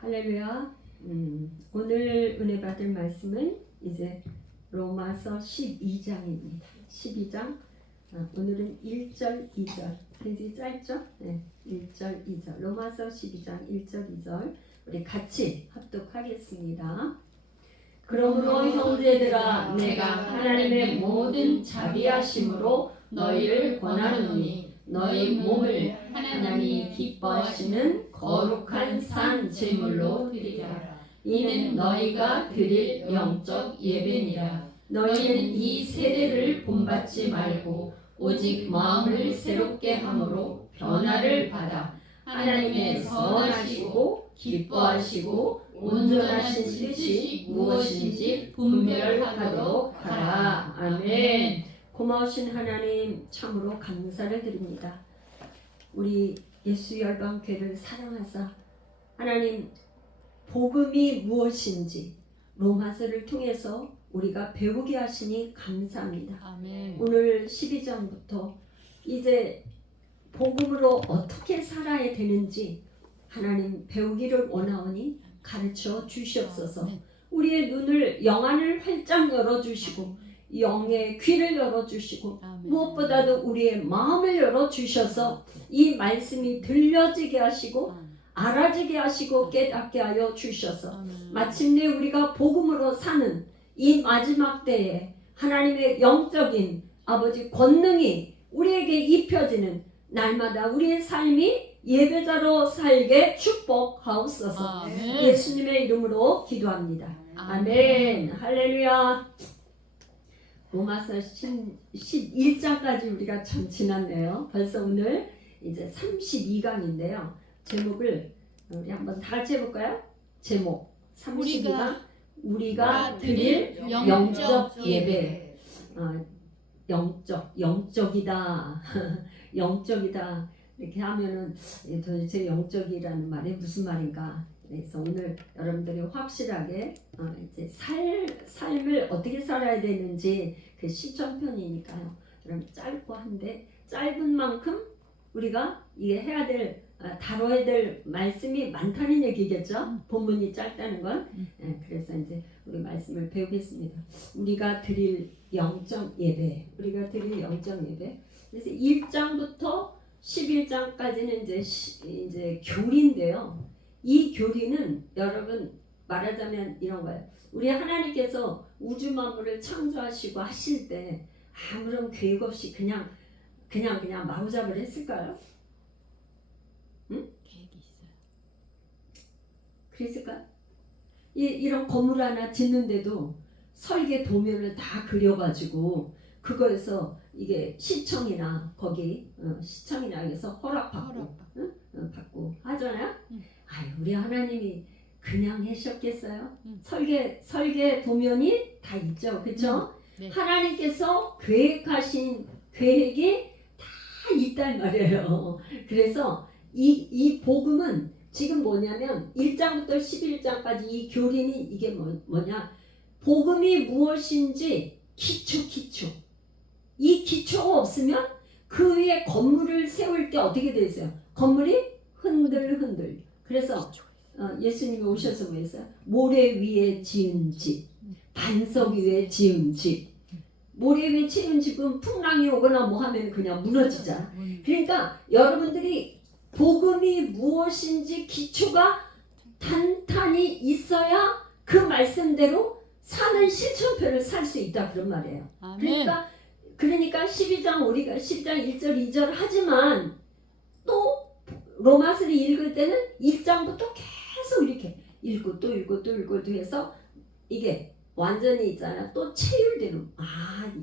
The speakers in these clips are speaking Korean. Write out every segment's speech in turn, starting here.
할렐루야. 오늘 은혜 받을 말씀은 이제 로마서 12장입니다. 12장. 오늘은 1절, 2절. 굉장히 짧죠? 네, 1절, 2절. 로마서 12장 1절, 2절. 우리 같이 합독하겠습니다. 그러므로 형제들아, 내가 하나님의 모든 자비하심으로 너희를 권하노니 너희 몸을 하나님이 기뻐하시는 거룩한 산 제물로 드리라. 이는 너희가 드릴 영적 예배니라. 너희는 이 세대를 본받지 말고 오직 마음을 새롭게 함으로 변화를 받아 하나님의 선하시고 기뻐하시고 온전하신 뜻이 무엇인지 분별하도록 하라. 아멘. 고마우신 하나님, 참으로 감사를 드립니다. 우리 예수 열방교회를 사랑하사 하나님 복음이 무엇인지 로마서를 통해서 우리가 배우게 하시니 감사합니다. 아멘. 오늘 12장부터 이제 복음으로 어떻게 살아야 되는지 하나님 배우기를 원하오니 가르쳐 주시옵소서. 아멘. 우리의 눈을 영안을 활짝 열어주시고 영의 귀를 열어주시고 아멘. 무엇보다도 우리의 마음을 열어주셔서 이 말씀이 들려지게 하시고 알아지게 하시고 깨닫게 하여 주셔서 아멘. 마침내 우리가 복음으로 사는 이 마지막 때에 하나님의 영적인 아버지 권능이 우리에게 입혀지는 날마다 우리의 삶이 예배자로 살게 축복하옵소서. 아멘. 예수님의 이름으로 기도합니다. 아멘. 할렐루야. 로마서 11장까지 우리가 참 지났네요. 벌써 오늘 이제 32강인데요. 제목을 우리 한번 다 같이 해볼까요? 제목 32강 우리가 드릴 영적 예배. 영적이다. 영적이다. 이렇게 하면은 도대체 영적이라는 말이 무슨 말인가? 그래서 오늘 여러분들이 확실하게 이제 삶을 어떻게 살아야 되는지 그 시청편이니까요. 여러분 짧고 한데 짧은 만큼 우리가 이게 해야 될 다뤄야 될 말씀이 많다는 얘기겠죠. 본문이 짧다는 건. 그래서 이제 우리 말씀을 배우겠습니다. 우리가 드릴 영적 예배. 우리가 드릴 영적 예배. 그래서 1장부터 11장까지는 이제 교리인데요. 이 교리는 여러분 말하자면 이런 거예요. 우리 하나님께서 우주 만물을 창조하시고 하실 때 아무런 계획 없이 그냥 마구잡이를 했을까요? 응? 계획이 있어요. 그랬을까요? 이런 건물 하나 짓는데도 설계 도면을 다 그려가지고 그거에서 이게 시청이나 거기 시청이나 해서 허락받고 받고 하잖아요. 우리 하나님이 그냥 하셨겠어요? 설계 도면이 다 있죠, 그렇죠? 네. 하나님께서 계획하신 계획이 다 있단 말이에요. 그래서 이 복음은 지금 뭐냐면 1장부터 11장까지 이 교리는 이게 뭐냐? 복음이 무엇인지 기초. 이 기초가 없으면 그 위에 건물을 세울 때 어떻게 되세요? 건물이 흔들. 그래서 예수님이 오셔서 뭐 했어요? 모래 위에 지은 집, 반석 위에 지은 집. 모래 위에 지은 집은 풍랑이 오거나 뭐 하면 그냥 무너지잖아. 그러니까 여러분들이 복음이 무엇인지 기초가 탄탄히 있어야 그 말씀대로 사는 실천표를 살 수 있다 그런 말이에요. 그러니까 12장 우리가 10장 1절 2절 하지만 또 로마서를 읽을 때는 1장부터 계속 이렇게 읽고 또 해서 이게 완전히 있잖아요. 또 체율대로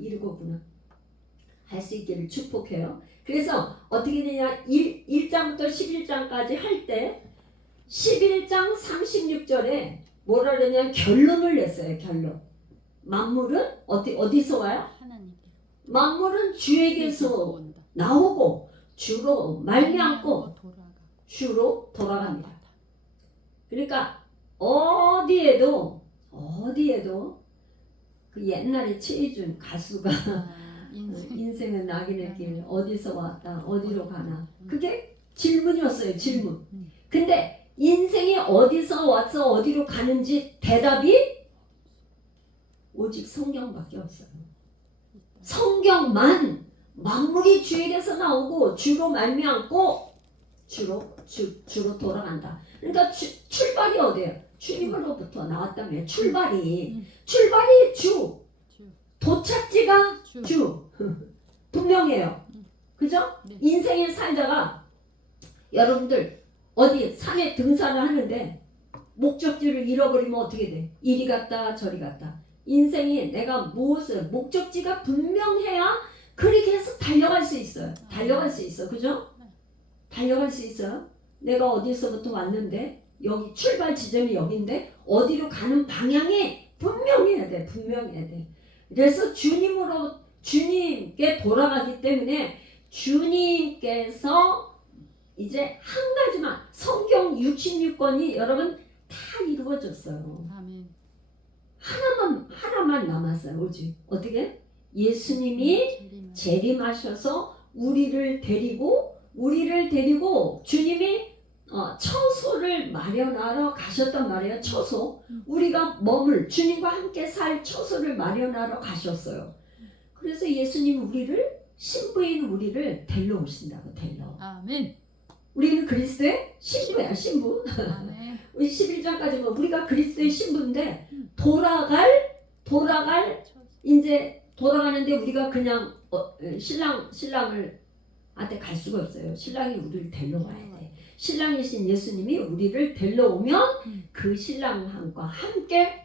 이거구나 할 수 있기를 축복해요. 그래서 어떻게 되냐 1장부터 11장까지 할 때 11장 36절에 뭐라 그러냐 결론을 냈어요. 결론. 만물은 어디서 와요? 하나님. 만물은 주에게서 나오고 주로 말미암고 주로 돌아갑니다. 그러니까 어디에도 그 옛날에 최희준 가수가 인생은 낙인의 길 어디서 왔다 어디로 가나 그게 질문이었어요. 질문. 근데 인생이 어디서 와서 어디로 가는지 대답이 오직 성경밖에 없어요. 성경만 만물이 주에게서 나오고 주로 말미암고 주로 돌아간다. 그러니까 출발이 어디예요? 주님으로부터 나왔다며. 출발이 주, 도착지가 주. 분명해요. 그죠? 인생에 살다가 여러분들 어디 산에 등산을 하는데 목적지를 잃어버리면 어떻게 돼? 이리 갔다 저리 갔다. 인생이 내가 무엇을 목적지가 분명해야 그렇게 해서 달려갈 수 있어요. 달려갈 수 있어. 그죠? 달려갈 수 있어요. 내가 어디서부터 왔는데 여기 출발 지점이 여기인데 어디로 가는 방향이 분명해야 돼. 분명해야 돼. 그래서 주님께 돌아가기 때문에 주님께서 이제 한 가지만 성경 66권이 여러분 다 이루어졌어요. 아멘. 하나만 남았어요. 오직 어떻게? 예수님이 재림하셔서 우리를 데리고 주님이 처소를 마련하러 가셨단 말이에요. 처소. 우리가 주님과 함께 살 처소를 마련하러 가셨어요. 그래서 예수님 신부인 우리를 데리러 오신다고. 아멘. 우리는 그리스도의 신부야. 신부. 아멘. 우리 11장까지 보면 우리가 그리스도의 신부인데 돌아갈 이제 돌아가는데 우리가 그냥 신랑을 한테 갈 수가 없어요. 신랑이 우리를 데리러 와야 돼. 신랑이신 예수님이 우리를 데리러 오면 그 신랑과 함께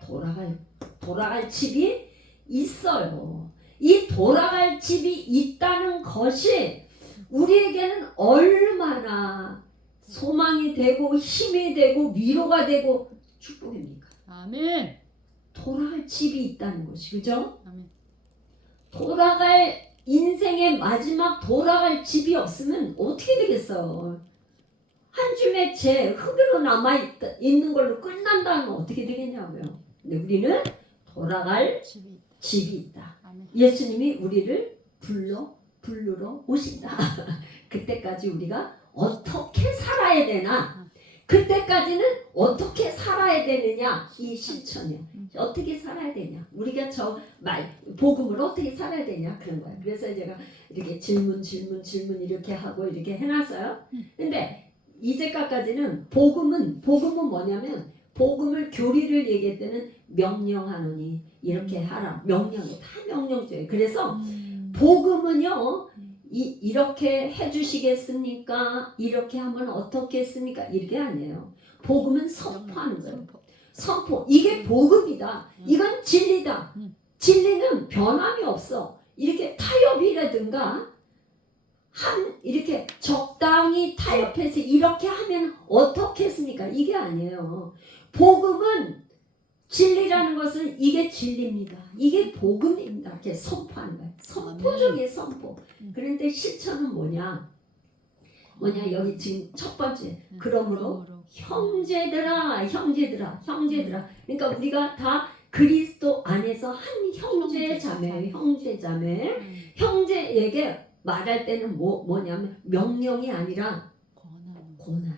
돌아갈 집이 있어요. 이 돌아갈 집이 있다는 것이 우리에게는 얼마나 소망이 되고 힘이 되고 위로가 되고 축복입니까? 아멘. 돌아갈 집이 있다는 것이, 그죠? 아멘. 인생의 마지막 돌아갈 집이 없으면 어떻게 되겠어? 한 줌의 죄 흙으로 남아있는 걸로 끝난다면 어떻게 되겠냐고요. 근데 우리는 돌아갈 집이 있다. 아멘. 예수님이 우리를 부르러 오신다. 그때까지 우리가 어떻게 살아야 되나? 그때까지는 어떻게 살아야 되느냐? 이 실천이야. 어떻게 살아야 되냐? 우리가 복음을 어떻게 살아야 되냐? 그런 거야. 그래서 제가 이렇게 질문 이렇게 하고 이렇게 해놨어요. 근데 이제까지는 복음은 뭐냐면 복음을 교리를 얘기할 때는 명령하노니 이렇게 하라. 다 명령줘요. 그래서 복음은요. 이렇게 해주시겠습니까? 이렇게 하면 어떻게 했습니까? 이게 아니에요. 복음은 선포하는 거예요. 선포. 이게 복음이다. 이건 진리다. 진리는 변함이 없어. 이렇게 타협이라든가 이렇게 적당히 타협해서 이렇게 하면 어떻게 했습니까? 이게 아니에요. 복음은 진리라는 것은 이게 진리입니다. 이게 복음입니다. 이렇게 선포하는 거예요. 선포적인 선포. 그런데 실천은 뭐냐? 여기 지금 첫 번째. 그러므로 형제들아. 그러니까 우리가 다 그리스도 안에서 한 형제자매예요. 형제에게 말할 때는 뭐냐면 명령이 아니라 권하는 거예요.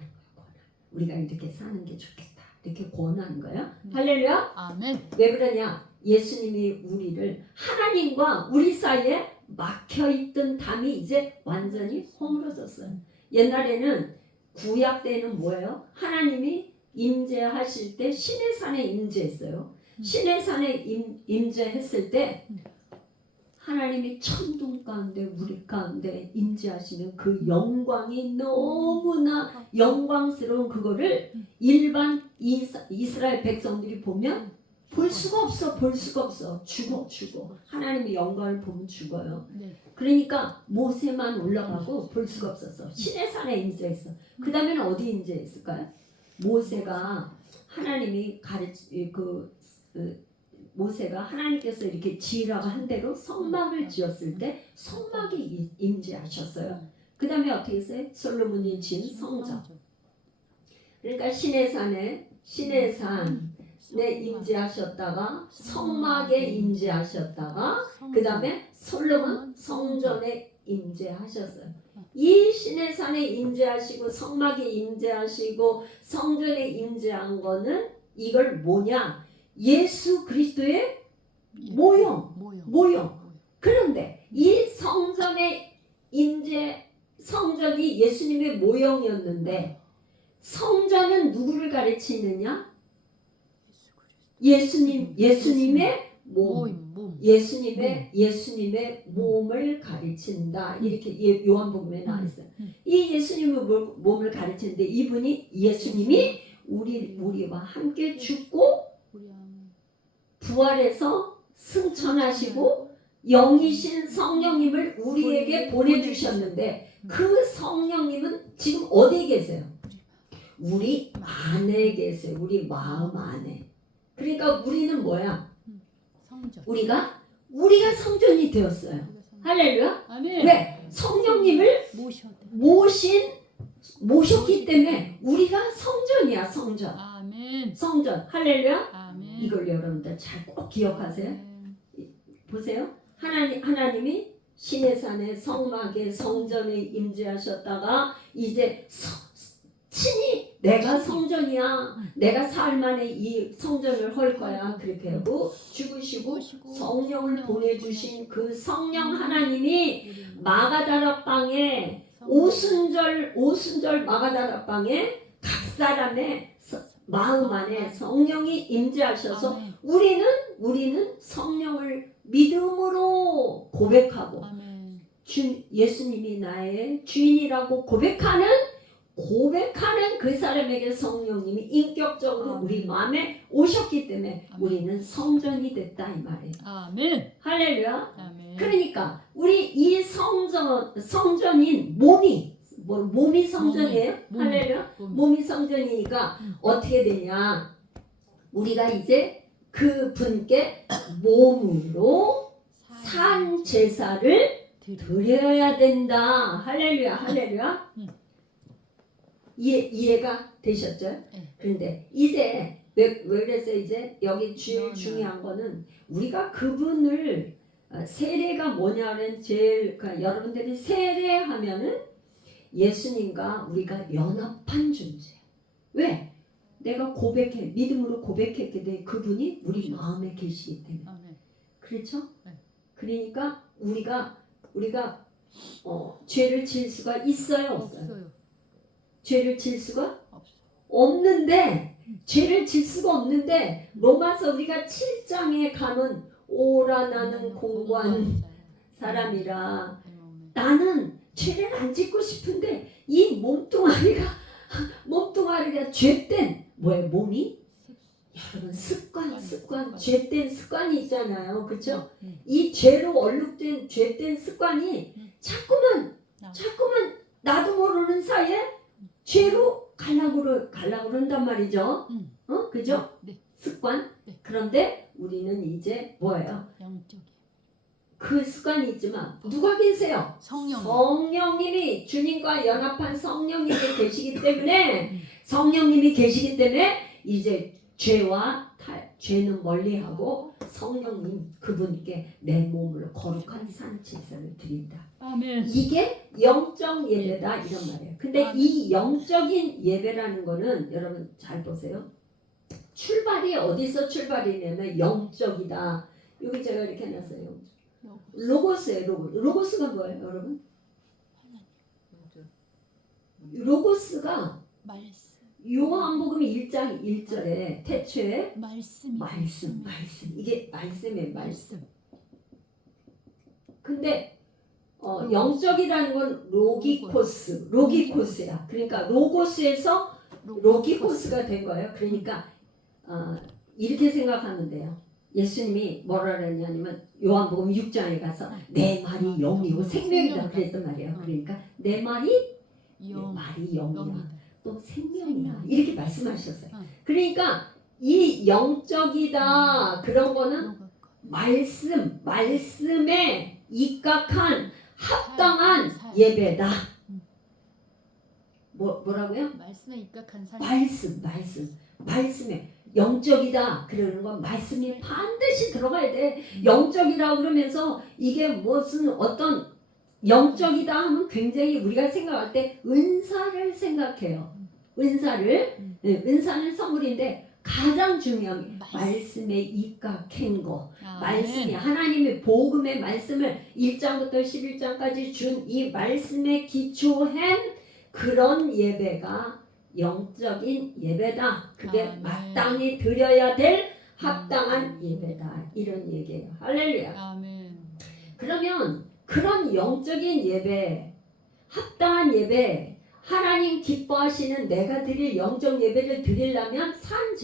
우리가 이렇게 사는 게 좋겠다. 이렇게 권하는 거예요. 할렐루야. 아멘. 왜 그러냐? 예수님이 우리를 하나님과 우리 사이에 막혀있던 담이 이제 완전히 허물어졌어요. 옛날에는 구약 때는 뭐예요? 하나님이 임재하실 때 시내산에 임재했어요. 시내산에 임재했을 때 하나님이 천둥 가운데 우리 가운데 임재하시는 그 영광이 너무나 영광스러운 그거를 일반 이스라엘 백성들이 보면 볼 수가 없어. 죽어. 하나님의 영광을 보면 죽어요. 그러니까 모세만 올라가고 볼 수가 없었어. 시내산에 임재했어. 그 다음에는 어디 임재했을까요? 모세가 하나님이 모세가 하나님께서 이렇게 지으라고 한 대로 성막을 지었을 때 성막이 임재하셨어요. 그 다음에 어떻게 했어요? 솔로몬이 지은 성전. 그러니까 시내산에 임재하셨다가 성막에 임재하셨다가 그 다음에 솔로몬 성전에 임재하셨어요. 이 신의 산에 임재하시고 성막에 임재하시고 성전에 임재한 거는 이걸 뭐냐? 예수 그리스도의 모형. 그런데 이 성전의 성전이 예수님의 모형이었는데 성전은 누구를 가르치느냐? 예수님의 몸. 예수님의 몸을 가르친다. 이렇게 요한복음에 나와 있어요. 이 예수님의 몸을 가르치는데 이분이 예수님이 우리와 함께 죽고 부활해서 승천하시고 영이신 성령님을 우리에게 보내주셨는데 그 성령님은 지금 어디에 계세요? 우리 안에 계세요. 우리 마음 안에. 그러니까 우리는 뭐야? 우리가 성전이 되었어요. 할렐루야. 아멘. 왜? 성령님을 모셨기 때문에 우리가 성전이야. 성전. 아멘. 성전. 할렐루야. 아멘. 이걸 여러분들 잘 꼭 기억하세요. 아멘. 보세요. 하나님이 신의 산에 성막에 성전에 임재하셨다가 이제 친히 내가 성전이야. 내가 삶 안에 이 성전을 헐 거야. 그렇게 하고 죽으시고 성령을 보내주신 그 성령 하나님이 마가다락방에 오순절 마가다락방에 각 사람의 마음 안에 성령이 임재하셔서 우리는 성령을 믿음으로 고백하고 예수님이 나의 주인이라고 고백하는 그 사람에게 성령님이 인격적으로 우리 마음에 오셨기 때문에 우리는 성전이 됐다 이 말이에요. 아멘. 할렐루야. 아멘. 그러니까 우리 이 성전인 몸이 성전이에요. 할렐루야. 몸이 성전이니까 어떻게 되냐? 우리가 이제 그 분께 몸으로 산 제사를 드려야 된다. 할렐루야. 이해가 되셨죠? 그런데 이제 왜 그래서 이제 여기 제일 중요한 거는 우리가 그분을 세례가 뭐냐는 그러니까 여러분들이 세례하면은 예수님과 우리가 연합한 존재야. 왜? 내가 믿음으로 고백했기 때문에 그분이 우리 마음에 계시기 때문에. 그렇죠? 그러니까 우리가 죄를 지을 수가 있어요, 없어요? 죄를 지을 수가 없는데 죄를 질 수가 없는데 로마서 우리가 7장에 가면 오라 나는 공고한 사람이라 나는 죄를 안 짓고 싶은데 이 몸뚱아리가 죄된 뭐예요? 몸이? 여러분 습관 죄된 습관이 있잖아요. 그렇죠? 이 죄로 얼룩된 죄된 습관이 자꾸만 나도 모르는 사이에 죄로 가려고 그런단 말이죠. 그죠? 습관. 그런데 우리는 이제 뭐예요? 그 습관이 있지만 누가 계세요? 성령님이 주님과 연합한 성령님이 계시기 때문에 이제 죄는 멀리하고 성령님 그분께 내 몸을 거룩한 산 제사를 드린다. 아멘. 이게 영적 예배다 이런 말이에요. 근데 이 영적인 예배라는 거는 여러분 잘 보세요. 출발이 어디서 출발이냐면 영적이다. 여기 제가 이렇게 해놨어요. 로고스예요. 로고스가 뭐예요, 여러분? 로고스가 요한복음 1장 1절에 태초에 말씀 이게 말씀이에요. 근데 영적이라는 건 로기코스야. 그러니까 로고스에서 로기코스가 된 거예요. 그러니까 이렇게 생각하면 돼요. 예수님이 뭐라 그랬냐면 요한복음 6장에 가서 내 말이 영이고 생명이다 그랬단 말이에요. 그러니까 내 말이 영이야. 또 생명이야. 이렇게 말씀하셨어요. 예수님과 이 영적이다 그런 거는 말씀에 입각한 합당한 예배다. 뭐라고요? 말씀에 입각한 산. 말씀에 영적이다 그러는 건 말씀이 반드시 들어가야 돼. 영적이라고 그러면서 이게 무슨 어떤 영적이다 하면 굉장히 우리가 생각할 때 은사를 생각해요. 은사를 은사는 선물인데 가장 중요한 게 말씀에 입각한 거. 말씀이 하나님의 복음의 말씀을 1장부터 11장까지 준 이 말씀에 기초한 그런 예배가 영적인 예배다. 그게 마땅히 드려야 될 합당한 예배다. 이런 얘기예요. 할렐루야. 아멘. 그러면 그런 영적인 예배, 합당한 예배, 하나님 기뻐하시는 내가 드릴 영적 예배를 드리려면 산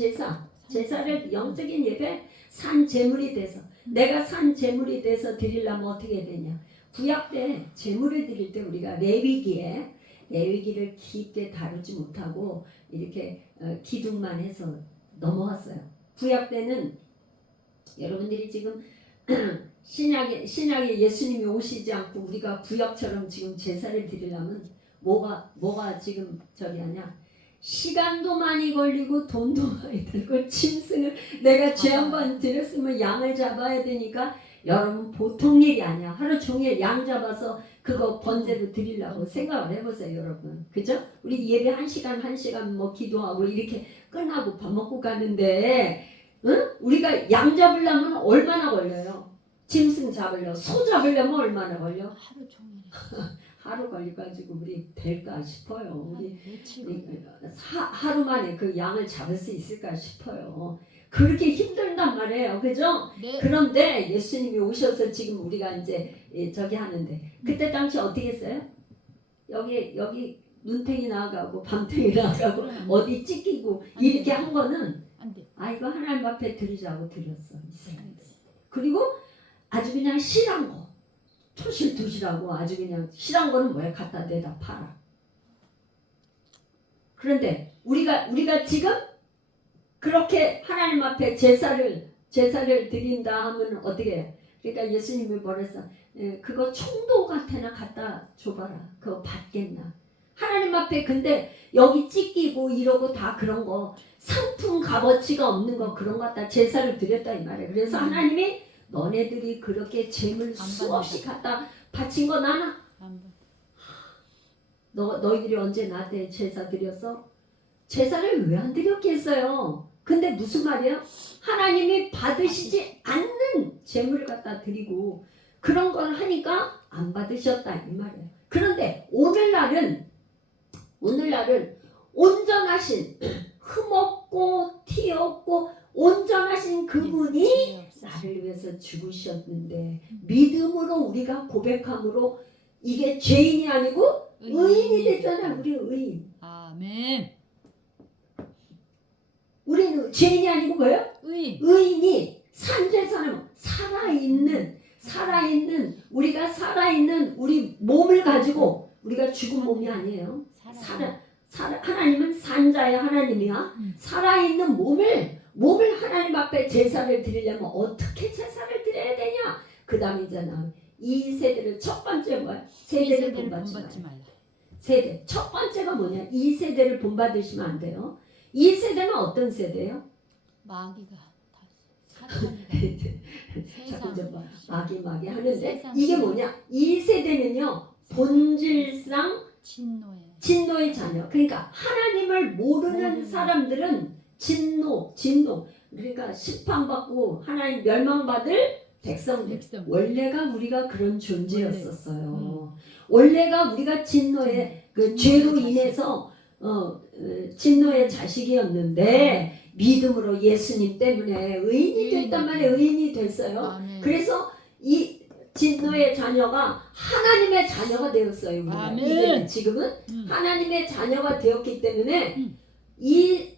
제사를 영적인 예배, 산 제물이 돼서 내가 산 제물이 돼서 드리려면 어떻게 되냐? 구약 때 제물을 드릴 때 우리가 레위기를 깊게 다루지 못하고 이렇게 기둥만 해서 넘어왔어요. 구약 때는 여러분들이 지금 신약에 예수님이 오시지 않고 우리가 구약처럼 지금 제사를 드리려면 뭐가 지금 저기 하냐? 시간도 많이 걸리고 돈도 많이 들고 짐승을 내가 죄 한 번 드렸으면 양을 잡아야 되니까 여러분 보통 일이 아니야. 하루 종일 양 잡아서 그거 번제로 드리려고 생각을 해보세요, 여러분. 그죠? 우리 예배 1시간 뭐 기도하고 이렇게 끝나고 밥 먹고 가는데 우리가 양 잡으려면 얼마나 걸려요? 짐승 잡으려면, 소 잡으려면 얼마나 걸려? 하루 종일. 하루 걸려가지고 우리 될까 싶어요. 우리 며칠 하루 만에 그 양을 잡을 수 있을까 싶어요. 그렇게 힘들단 말이에요. 그죠? 네. 그런데 예수님이 오셔서 지금 우리가 이제 저기 하는데 그때 당시 어떻게 했어요? 여기 눈탱이 나가고 밤탱이 나가고 어디 찢기고 이렇게 한 거는 안 돼. 이거 하나님 앞에 드리자고 드렸어. 이스라엘. 그리고 아주 그냥 실한 거 토실토실하고 아주 그냥 실한 거는 뭐야? 갖다 내다 팔아. 그런데 우리가 지금 그렇게 하나님 앞에 제사를 드린다 하면 어떻게 해요? 그러니까 예수님이 뭐랬어? 그거 총도 같아나 갖다 줘봐라. 그거 받겠나? 하나님 앞에 근데 여기 찢기고 이러고 다 그런 거 상품 값어치가 없는 거 그런 거 갖다 제사를 드렸다 이 말이에요. 그래서 하나님이 너네들이 그렇게 재물 수없이 갖다 바친 거 나나? 너희들이 언제 나한테 제사 드렸어? 제사를 왜 안 드렸겠어요? 근데 무슨 말이야? 하나님이 받으시지 않는 재물을 갖다 드리고 그런 걸 하니까 안 받으셨다 이 말이에요. 그런데 오늘날은 온전하신 흠없고 티 없고 온전하신 그분이 나를 위해서 죽으셨는데 믿음으로 우리가 고백함으로 이게 죄인이 아니고 의인이 됐잖아. 우리 의인. 아멘. 우리는 죄인이 아니고 뭐예요? 의인이 산재사는 살아있는 우리 몸을 가지고 우리가 죽은 몸이 아니에요. 하나님은 산자야. 하나님이야. 살아있는 몸을 하나님 앞에 제사를 드리려면 어떻게 제사를 드려야 되냐? 그 다음이잖아. 이 세대를 첫 번째 뭐야? 세대를 본받지 말라. 세대 첫 번째가 뭐냐? 이 세대를 본받으시면 안 돼요. 이 세대는 어떤 세대예요? 마귀가 마귀 하는데 이게 뭐냐? 이 세대는요 본질상 진노의 자녀. 그러니까 하나님을 모르는 사람들은 진노 그러니까 심판받고 하나님 멸망받을 백성들. 원래가 우리가 그런 존재였었어요. 원래가 우리가 진노의 그 죄로 인해서 진노의 자식이었는데 믿음으로 예수님 때문에 의인이 됐단 말이에요. 의인이 됐어요. 아멘. 그래서 이 진노의 자녀가 하나님의 자녀가 되었어요. 우리가. 이제 지금은 하나님의 자녀가 되었기 때문에 이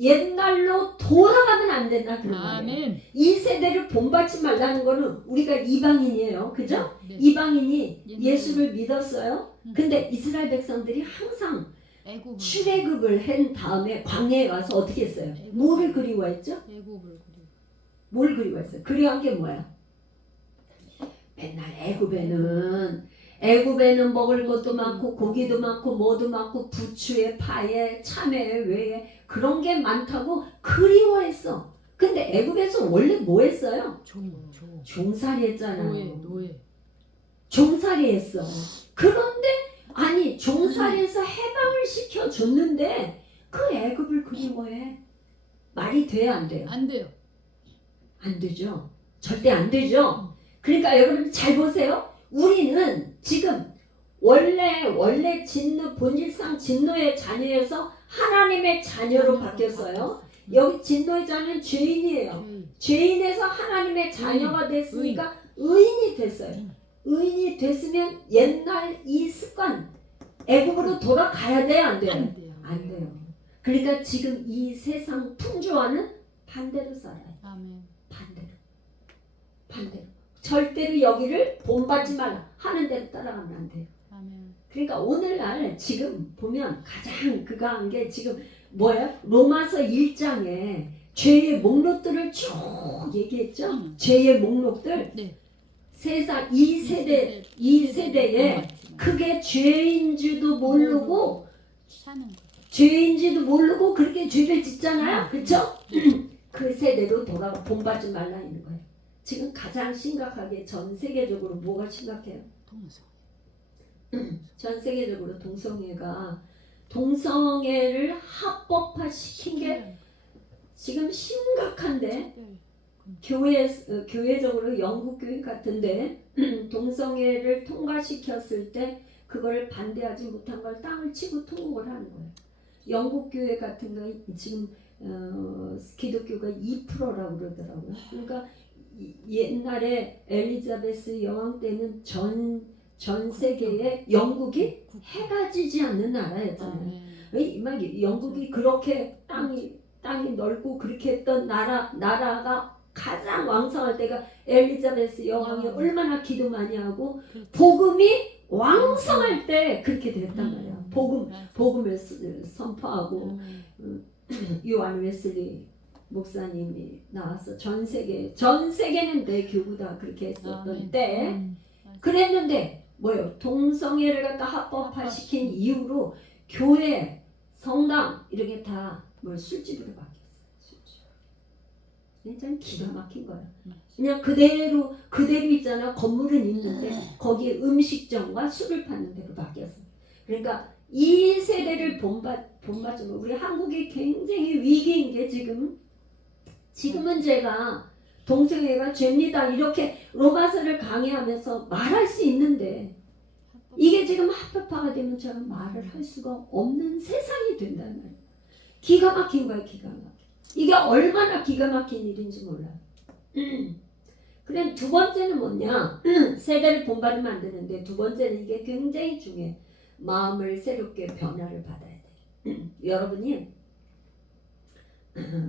옛날로 돌아가면 안 된다 그런 말이에요. 이 세대를 본받지 말라는 거는 우리가 이방인이에요. 그죠? 네. 이방인이 예수를 믿었어요. 근데 이스라엘 백성들이 항상 출애굽을 한 다음에 광야에 와서 어떻게 했어요? 뭐를 그리워했죠? 뭘 그리워했어요? 그리워한 게 뭐야? 맨날 애굽에는 먹을 것도 많고 고기도 많고 뭐도 많고 부추에 파에 참외에 외에 그런 게 많다고 그리워했어. 근데 애굽에서 원래 뭐 했어요? 종살이 했잖아요. 노예. 종살이 했어. 그런데 아니 종살이에서 해방을 시켜줬는데 그 애굽을 그리워해. 말이 돼야 안 돼요? 안 돼요. 안 되죠. 절대 안 되죠. 그러니까 여러분 잘 보세요. 우리는 지금 원래 진노 본질상 진노의 자녀여서 하나님의 자녀로 바뀌었어요. 여기 진노의 자녀는 죄인이에요. 죄인에서 하나님의 자녀가 됐으니까 의인이 됐어요. 의인이 됐으면 옛날 이 습관 애굽으로 돌아가야 돼요, 안 돼요? 안 돼요. 안 돼요. 그러니까 지금 이 세상 풍조와는 반대로 살아요. 아멘. 반대로. 절대로 여기를 본받지 말라. 하는 대로 따라가면 안 돼요. 아멘. 그러니까 오늘날 지금 보면 가장 그가 한 게 지금 뭐예요? 로마서 1장에 죄의 목록들을 쭉 얘기했죠. 죄의 목록들. 네. 세상 이 세대에 그게 죄인지도 모르고 사는 거. 죄인지도 모르고 그렇게 죄를 짓잖아요. 그렇죠? 그 세대로 본받지 말라 있는 거예요. 지금 가장 심각하게 전 세계적으로 뭐가 심각해요? 동성. 전 세계적으로 동성애를 합법화 시킨 게 지금 심각한데 교회적으로 영국 교회 같은데 동성애를 통과시켰을 때 그걸 반대하지 못한 걸 땅을 치고 통곡을 하는 거예요. 영국 교회 같은 거 지금 기독교가 2%라고 그러더라고요. 그러니까 옛날에 엘리자베스 여왕 때는 전 세계에 영국이 해가 지지 않는 나라였잖아요. 영국이 그렇게 땅이 넓고 그렇게 했던 나라가 가장 왕성할 때가 엘리자베스 여왕이 얼마나 기도 많이 하고 복음이 왕성할 때 그렇게 됐단 말이야. 복음을 선포하고 요한 웨슬리 목사님이 나와서 전 세계는 내 교구다 그렇게 했었던 때 그랬는데 뭐요? 동성애를 갖다 합법화 시킨 이후로 교회, 성당 이렇게 다 술집으로 바뀌었어요. 술집. 굉장히 기가 막힌 거야. 그냥 그대로 있잖아. 건물은 있는데 거기에 음식점과 술을 파는 데로 바뀌었어. 그러니까 이 세대를 본받으면 우리 한국이 굉장히 위기인 게 지금은 제가 동성애가 죄입니다 이렇게 로마서를 강의하면서 말할 수 있는데 이게 지금 합법화가 되면 제가 말을 할 수가 없는 세상이 된다는 말이에요. 기가 막힌 거예요. 기가 막힌. 이게 얼마나 기가 막힌 일인지 몰라요. 그럼 두 번째는 뭐냐? 세대를 본받으면 안 되는데 두 번째는 이게 굉장히 중요해. 마음을 새롭게 변화를 받아야 돼. 여러분이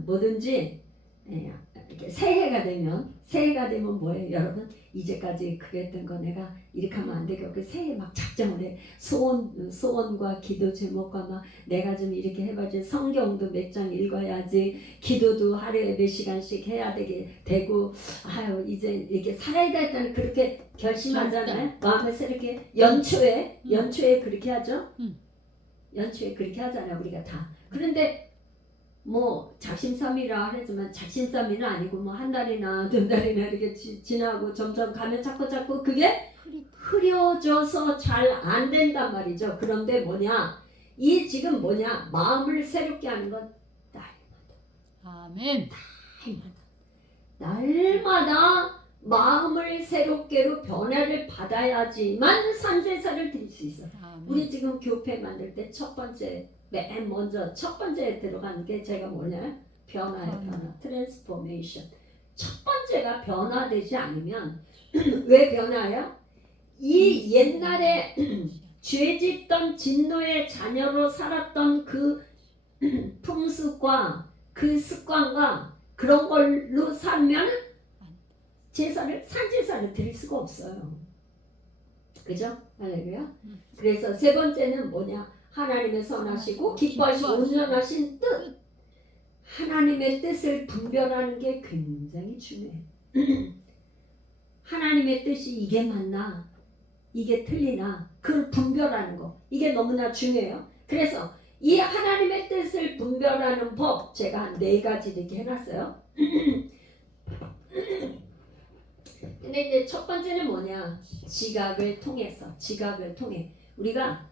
뭐든지 이렇게 새해가 되면 뭐예요? 여러분 이제까지 그랬던 거 내가 이렇게 하면 안 되겠고 새해 막 작정을 해. 소원과 기도 제목과 막 내가 좀 이렇게 해봐야지. 성경도 몇 장 읽어야지. 기도도 하루에 몇 시간씩 해야 되고 아유 이제 이렇게 살아야 되겠다는 그렇게 결심하잖아요. 마음을 새롭게 연초에 그렇게 하죠. 연초에 그렇게 하잖아요. 우리가 다. 그런데 뭐 작심삼일이라 하지만 작심삼일은 아니고 뭐 한 달이나 두 달이나 이렇게 지나고 점점 가면 자꾸 그게 흐려져서 잘 안 된단 말이죠. 그런데 이 지금 마음을 새롭게 하는 건 날마다. 아멘. 날마다 마음을 새롭게로 변화를 받아야지만 산제사를 드릴 수 있어요. 우리 지금 교회 만들 때 맨 먼저 첫 번째에 들어가는 게 제가 변화의 변화, 트랜스포메이션. 첫 번째가 변화되지 않으면 왜 변화해요? 이 옛날에 죄짓던 진노의 자녀로 살았던 그 풍습과 그 습관과 그런 걸로 살면 산제사를 드릴 수가 없어요. 그죠? 할렐루야. 그래서 세 번째는 하나님의 선하시고 기뻐하시고 온전하신 뜻. 하나님의 뜻을 분별하는 게 굉장히 중요해요. 하나님의 뜻이 이게 맞나 이게 틀리나 그걸 분별하는 거 이게 너무나 중요해요. 그래서 이 하나님의 뜻을 분별하는 법 제가 한 4가지 이렇게 해놨어요. 근데 이제 첫 번째는 뭐냐? 지각을 통해 우리가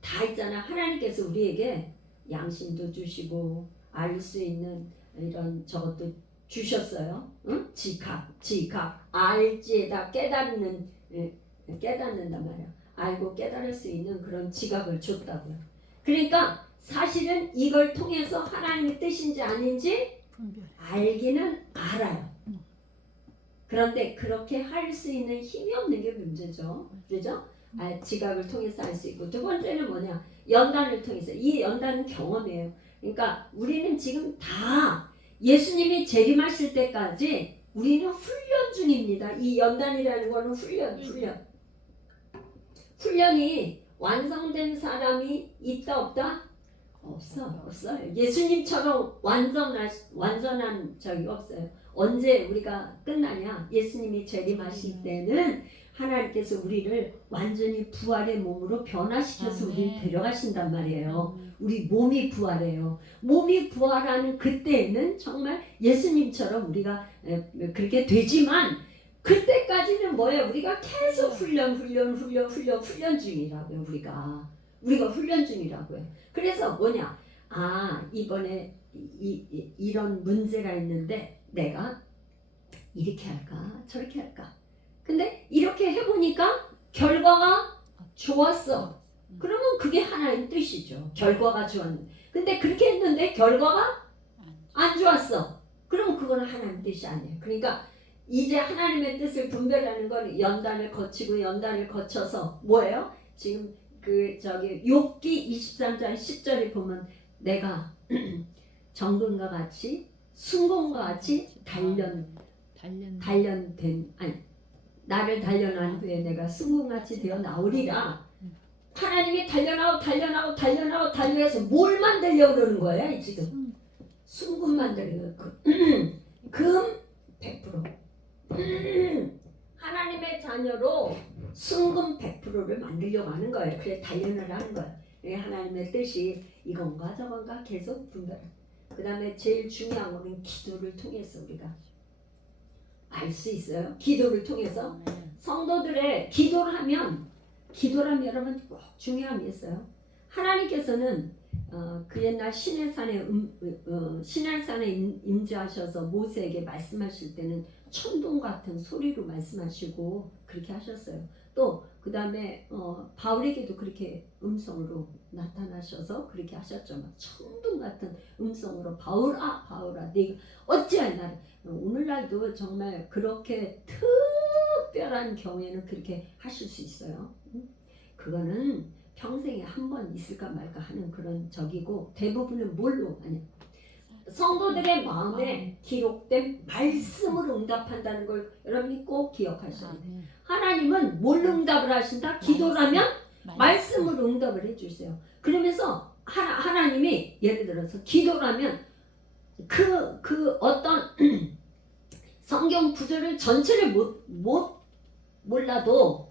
다 있잖아. 하나님께서 우리에게 양심도 주시고 알 수 있는 이런 저것도 주셨어요. 응? 지각 알지에다 깨닫는단 말이야. 알고 깨달을 수 있는 그런 지각을 줬다고요. 그러니까 사실은 이걸 통해서 하나님의 뜻인지 아닌지 알기는 알아요. 그런데 그렇게 할 수 있는 힘이 없는 게 문제죠. 그죠? 지각을 통해서 알 수 있고, 두 번째는 뭐냐? 연단을 통해서. 이 연단은 경험이에요. 그러니까 우리는 지금 다 예수님이 재림하실 때까지 우리는 훈련 중입니다. 이 연단이라는 거는 훈련이 완성된 사람이 있다 없다? 없어요. 예수님처럼 완전한 적이 없어요. 언제 우리가 끝나냐? 예수님이 재림하실 때는 하나님께서 우리를 완전히 부활의 몸으로 변화시켜서 우리를 데려가신단 말이에요. 우리 몸이 부활해요. 몸이 부활하는 그때에는 정말 예수님처럼 우리가 그렇게 되지만 그때까지는 뭐예요? 우리가 계속 훈련 중이라고요. 우리가 훈련 중이라고요. 그래서 뭐냐? 이번에 이런 문제가 있는데 내가 이렇게 할까 저렇게 할까. 근데 이렇게 해보니까 결과가 좋았어. 그러면 그게 하나님 뜻이죠. 결과가 좋았는데. 근데 그렇게 했는데 결과가 안 좋았어. 그러면 그거는 하나님 뜻이 아니에요. 그러니까 이제 하나님의 뜻을 분별하는 건 연단을 거치고 연단을 거쳐서 뭐예요? 지금 욥기 23장 10절에 보면 내가 정금과 같이 순금과 같이 나를 단련한 후에 내가 순금같이 되어 나오리라. 하나님이 달려나고 뭘 만들려고 그러는 거야 지금? 순금 만들려고. 금 100%. 하나님의 자녀로 순금 100%를 만들려고 하는 거예요. 그래 단련을 하는 거예요. 하나님의 뜻이 이건가 저건가 계속 분별. 그 다음에 제일 중요한 거는 기도를 통해서 우리가 알 수 있어요. 기도를 통해서 성도들의 기도를 하면 여러분 꼭 중요한 게 있어요. 하나님께서는 그 옛날 시내산에 임재하셔서 모세에게 말씀하실 때는 천둥 같은 소리로 말씀하시고 그렇게 하셨어요. 또 그 다음에 바울에게도 그렇게 음성으로 나타나셔서 그렇게 하셨죠. 막 천둥 같은 음성으로 바울아 네가 어찌할 나를. 오늘날도 정말 그렇게 특별한 경우에는 그렇게 하실 수 있어요. 그거는 평생에 한 번 있을까 말까 하는 그런 적이고 대부분은 뭘로 아니 성도들의 마음에 기록된 말씀으로 응답한다는 걸 여러분이 꼭 기억하셔야 돼요. 하나님은 뭘로 응답을 하신다? 기도라면 말씀으로 응답을 해주세요. 그러면서 하나님이 예를 들어서 기도라면 그 어떤 성경 구절을 전체를 몰라도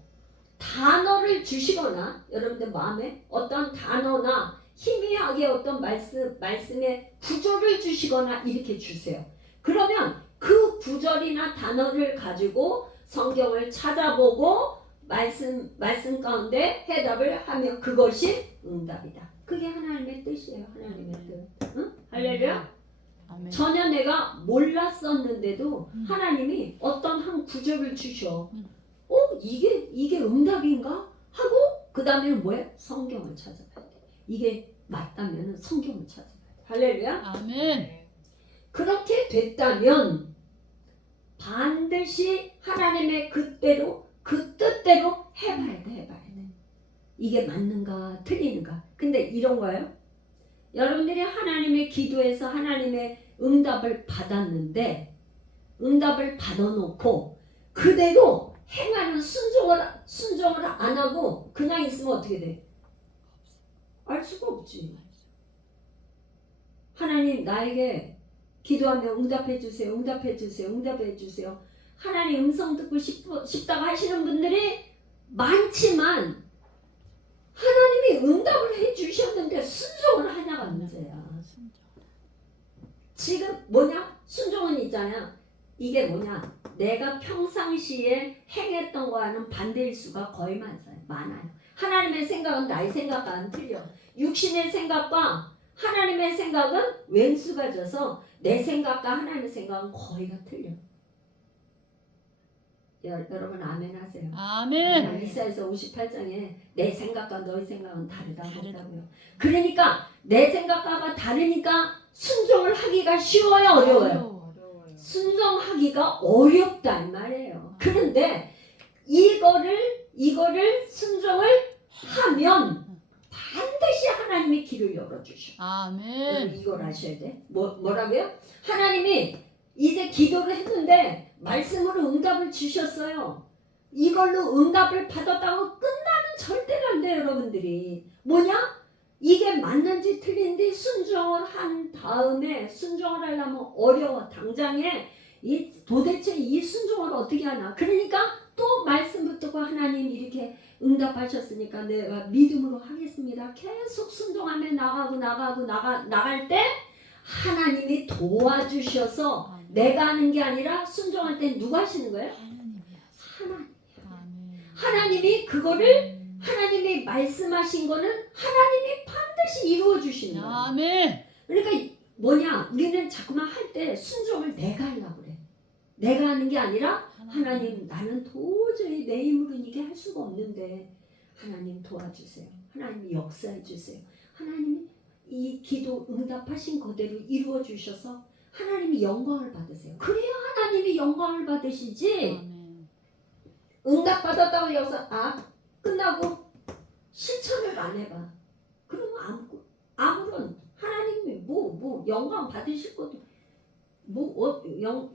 단어를 주시거나 여러분들 마음에 어떤 단어나 희미하게 어떤 말씀의 구절을 주시거나 이렇게 주세요. 그러면 그 구절이나 단어를 가지고 성경을 찾아보고 말씀 가운데 해답을 하면 그것이 응답이다. 그게 하나님의 뜻이에요. 하나님의 뜻. 응? 할렐루야. 전혀 내가 몰랐었는데도 하나님이 어떤 한 구절을 주셔. 이게 응답인가? 하고 그 다음에는 뭐야? 성경을 찾아봐야 돼. 이게 맞다면 성경을 찾아봐야 돼. 할렐루야. 아멘. 그렇게 됐다면 반드시 하나님의 그 뜻대로 해봐야 돼. 이게 맞는가 틀리는가. 근데 이런 거예요. 여러분들이 하나님의 기도에서 하나님의 응답을 받았는데 응답을 받아놓고 그대로 행하는 순종을 안 하고 그냥 있으면 어떻게 돼? 알 수가 없지. 하나님 나에게 기도하면 응답해 주세요. 하나님 음성 듣고 싶다고 하시는 분들이 많지만 하나님이 응답을 해 주셨는데 순종을 하냐가 문제야. 지금 뭐냐? 순종은 있잖아요. 이게 뭐냐? 내가 평상시에 행했던 거와는 반대일 수가 거의 많아요. 하나님의 생각은 나의 생각과는 틀려. 육신의 생각과 하나님의 생각은 왼수가 져서 내 생각과 하나님의 생각은 거의가 틀려. 여러분 아멘 하세요. 아멘. 이사야서 58장에 내 생각과 너의 생각은 다르다고 했다고요. 그러니까 내 생각과 다르니까 순종을 하기가 쉬워요, 어려워요? 순종하기가 어렵다 이 말이에요. 그런데 이거를 순종을 하면 반드시 하나님이 길을 열어주셔. 아멘. 이걸 아셔야 돼. 뭐라고요? 하나님이 이제 기도를 했는데 말씀으로 응답을 주셨어요. 이걸로 응답을 받았다고 끝나면 절대로 안 돼요, 여러분들이. 뭐냐? 이게 맞는지 틀린지 순종을 한 다음에 순종을 하려면 어려워. 당장에 도대체 이 순종을 어떻게 하나? 그러니까 또 말씀 붙들고 하나님 이렇게 응답하셨으니까 내가 믿음으로 하겠습니다. 계속 순종하며 나갈 때 하나님이 도와주셔서 내가 하는 게 아니라 순종할 때 누가 하시는 거예요? 하나님. 하나님이 그거를 하나님이 말씀하신 거는 하나님이 반드시 이루어 주시는 거예요. 아멘. 그러니까 뭐냐? 우리는 자꾸만 할 때 순종을 내가 하려고 그래. 내가 하는 게 아니라 하나님 나는 도저히 내 힘으로는 이게 할 수가 없는데 하나님 도와주세요. 하나님 역사해 주세요. 하나님이 이 기도 응답하신 그대로 이루어 주셔서 하나님이 영광을 받으세요. 그래야 하나님이 영광을 받으시지. 아멘. 응답 받았다고 여기서 끝나고 실천을 안 해봐. 그러면 아무런 하나님이 뭐 영광 받으실 것도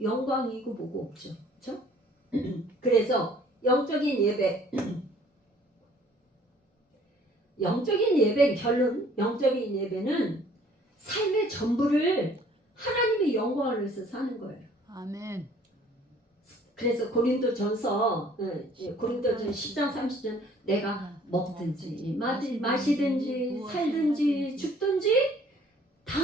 영광이고 뭐고 없죠. 그렇죠? 그래서 영적인 예배 결론, 영적인 예배는 삶의 전부를 하나님의 영광을 위해서 사는 거예요. 아멘. 그래서 고린도전서 10장 30절 내가 먹든지 마시든지 살든지 죽든지 다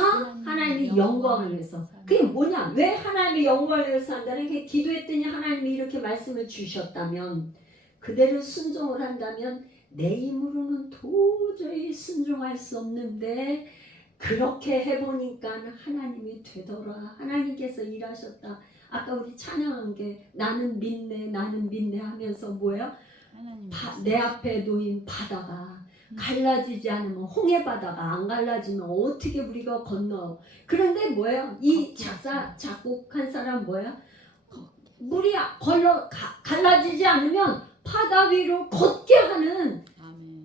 하나님의 영광을 위해서. 그게 뭐냐? 왜 하나님의 영광을 위해서 한다는 게 기도했더니 하나님이 이렇게 말씀을 주셨다면 그대로 순종을 한다면 내 힘으로는 도저히 순종할 수 없는데 그렇게 해보니까 하나님이 되더라. 하나님께서 일하셨다. 아까 우리 찬양한 게 나는 믿네 하면서 뭐예요? 내 앞에 놓인 바다가 갈라지지 않으면 홍해 바다가 안 갈라지면 어떻게 우리가 건너? 그런데 뭐예요? 이 작곡한 사람 뭐예요? 물이 갈라지지 않으면 바다 위로 걷게 하는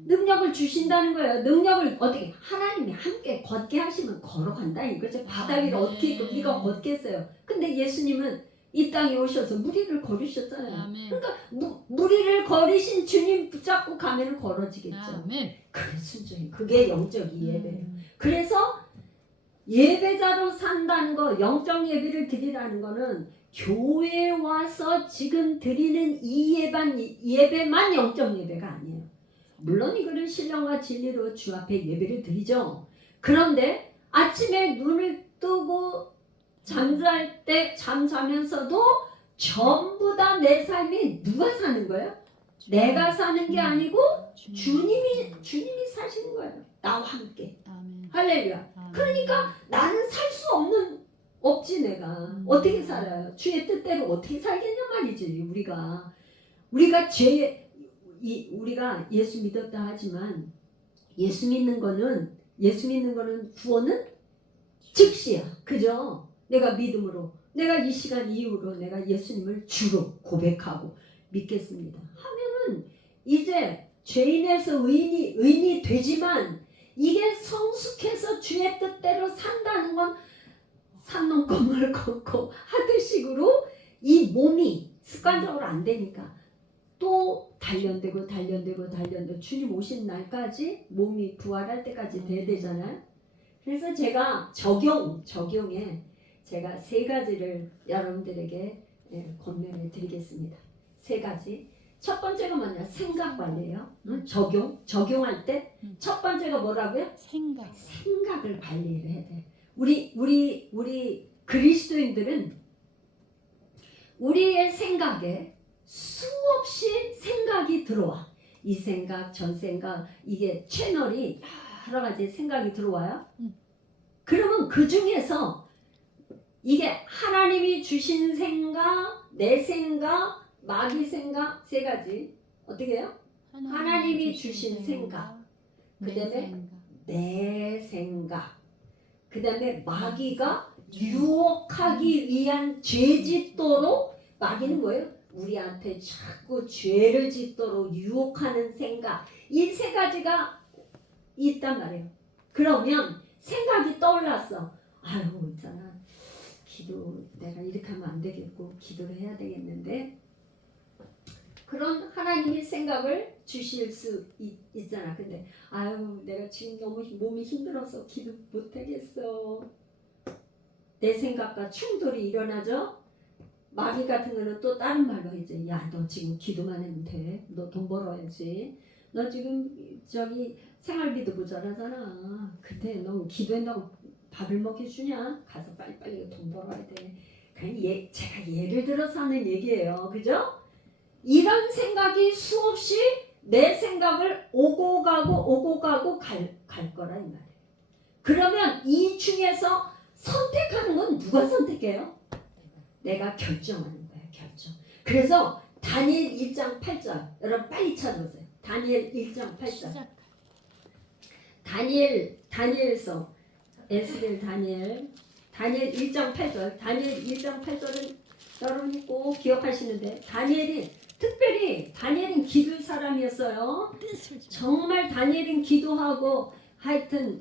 능력을 주신다는 거예요. 능력을 어떻게 하나님이 함께 걷게 하시면 걸어간다 이거죠. 바다 위를 어떻게 우리가 걷겠어요. 근데 예수님은 이 땅에 오셔서 무리를 걸으셨잖아요. 그러니까 무리를 걸으신 주님 붙잡고 가면 걸어지겠죠. 그게 순종이 그게 영적 예배예요. 그래서 예배자로 산다는 거, 영적 예배를 드리라는 거는 교회에 와서 지금 드리는 이 예배만 영적 예배가 아니에요. 물론 이거는 신령과 진리로 주 앞에 예배를 드리죠. 그런데 아침에 눈을 뜨고 잠자면서도 전부 다 내 삶이 누가 사는 거예요? 내가 사는 게 아니고 주님이 사시는 거예요. 나와 함께. 할렐루야. 그러니까 나는 살 수 없지 내가. 어떻게 살아요? 주의 뜻대로 어떻게 살겠냐 말이지. 우리가 우리가 예수 믿었다 하지만 예수 믿는 거는 구원은 즉시야. 그죠? 내가 믿음으로 내가 이 시간 이후로 내가 예수님을 주로 고백하고 믿겠습니다 하면은 이제 죄인에서 의인이 되지만 이게 성숙해서 주의 뜻대로 산다는 건 산 넘고 물 걷고 하듯식으로 이 몸이 습관적으로 안 되니까 또 단련되고 주님 오신 날까지 몸이 부활할 때까지 돼야 되잖아요. 그래서 제가 적용에 제가 3가지를 여러분들에게 권면해 드리겠습니다. 3가지. 첫 번째가 뭐냐? 생각 관리예요. 적용할 때 첫 번째가 뭐라고요? 생각을 관리를 해야 돼. 우리 그리스도인들은 우리의 생각에 수없이 생각이 들어와. 이 생각, 전 생각, 이게 채널이 여러 가지 생각이 들어와요. 그러면 그 중에서 이게 하나님이 주신 생각, 내 생각, 마귀 생각 세 가지. 어떻게 해요? 하나님이 주신 생각, 그다음에 내 생각, 그다음에 마귀가 유혹하기 위한 죄 짓도록, 마귀는 뭐예요? 우리한테 자꾸 죄를 짓도록 유혹하는 생각, 이 세 가지가 있단 말이에요. 그러면 생각이 떠올랐어. 아유 있잖아, 기도 내가 이렇게 하면 안 되겠고 기도를 해야 되겠는데, 그런 하나님이 생각을 주실 수 있잖아. 근데 아유 내가 지금 너무 몸이 힘들어서 기도 못 하겠어. 내 생각과 충돌이 일어나죠. 마귀 같은 거는 또 다른 말로 이제, 야 너 지금 기도만 하면 돼. 너 돈 벌어야지. 너 지금 저기 생활비도 모자라잖아. 근데 너 기도한다고 밥을 먹여주냐? 가서 빨리빨리 돈 벌어야 돼. 그냥 제가 예를 들어서 하는 얘기예요. 그죠? 이런 생각이 수없이 내 생각을 오고 가고 갈 거라 이 말이에요. 그러면 이 중에서 선택하는 건 누가 선택해요? 내가 결정하는 거야, 결정. 그래서 다니엘 1장 8절 여러분 빨리 찾아보세요. 다니엘 1장 8절. 다니엘서 에스겔 다니엘 1장 8절. 다니엘 1장 8절은 여러분이 꼭 기억하시는데, 다니엘은 기도의 사람이었어요. 정말 다니엘은 기도하고 하여튼